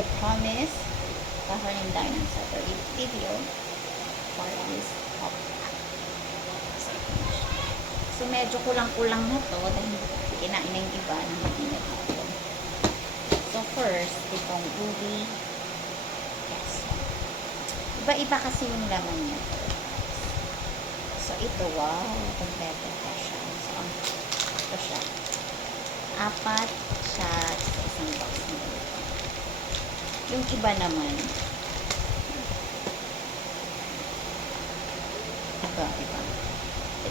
I promise, kakaroon tayo ng separate video for this hopya. So, medyo kulang-kulang na to dahil kinain na yung iba na hindi natapon. So, first, itong ubi. Yes. Iba-iba kasi yung laman niya. So, ito, wow, kompleto pa siya. So, ito siya. 4 siya sa isang box nito. Yung iba naman, iba.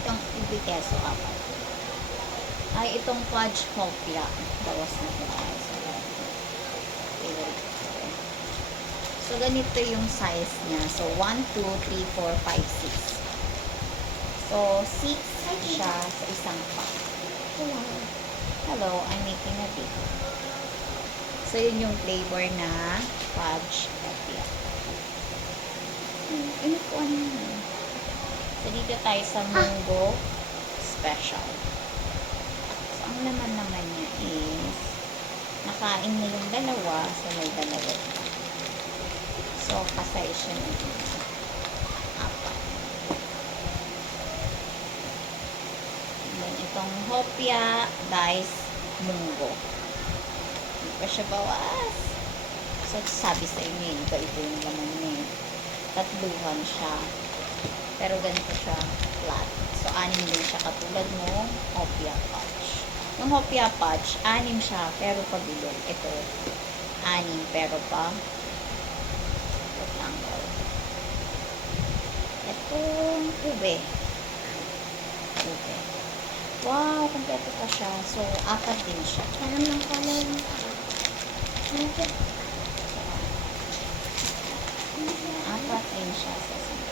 Itong ubi keso 4. Ay, itong fudge hopya. Bawas na ito. Favorite ko. So, ganito yung size niya. So, 1, 2, 3, 4, 5, 6. So, 6 siya sa isang pack. Hello, I'm making a video. So, yun yung flavor na fudge hopya. Ano po ano yun? So, dito tayo sa Munggo Special. So, ang laman naman niya is nakain na yung dalawa, so may dalawa. So, kasay siya ng 4. And then, itong hopya, dice, munggo. Hindi pa siya bawas. So, sabi sa inyo, iba-iba yung laman niya. Tatluhan siya. Pero ganito siya flat. So, 6 din siya katulad ng hopya fudge. Yung hopya fudge, 6 siya pero pabilog. Ito, 6 pero pa rectangle. Itong ube. Wow, kompleto pa siya. So, 4 din siya. Alam ng color. 4 din siya sa isang.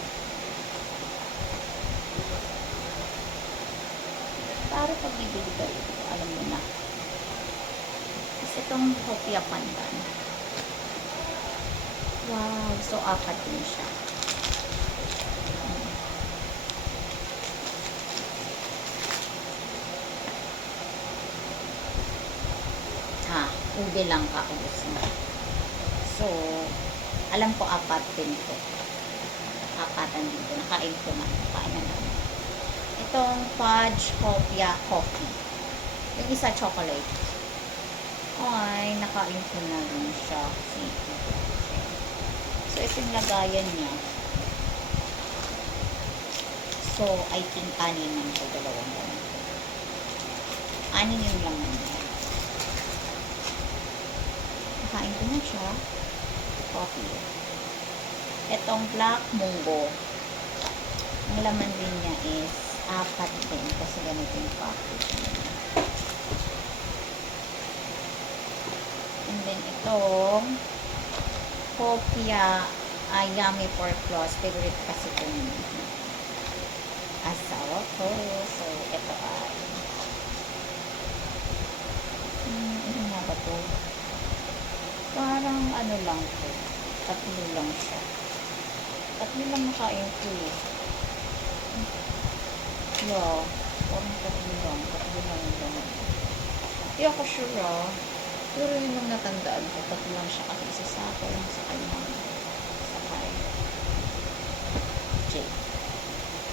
Para pag bibili ka ito, alam mo na. Tapos itong hopya pandan. Wow, so 4 din siya. Ube lang kaubos mo. So, alam ko 4 din ito. 4 dito. Nakain ko na. Nakain na naman. Itong fudge hopya coffee. Yung isa chocolate. Ay, nakain ko na rin siya. So, ito yung lagayan niya. So, I think 6 naman ito. 2 naman. 6 yung laman niya. Nakain ko na siya. Coffee. Itong black munggo. Ang laman din niya is 4 din. Kasi ganito yung coffee. And then itong hopya yummy pork floss. Favorite kasi ito yung asawa ko. So, ito ay ano nga ba ito? Parang ano lang ito. 3 lang siya. 3 lang nakain ko eh. Yeah. Parang 3 lang. 3 lang yung laman. Hindi ako sure ah. Pero yun lang natandaan ko. 3 lang siya kasi isa sa ako lang sa kanyang sakay. Okay.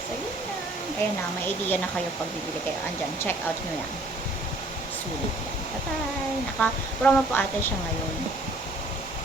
So yun na. Ayan na. May idea na kayo pag bibili kayo. Andyan. Check out nyo yan. Sulit yan. Bye-bye. Naka-promo po ate siya ngayon.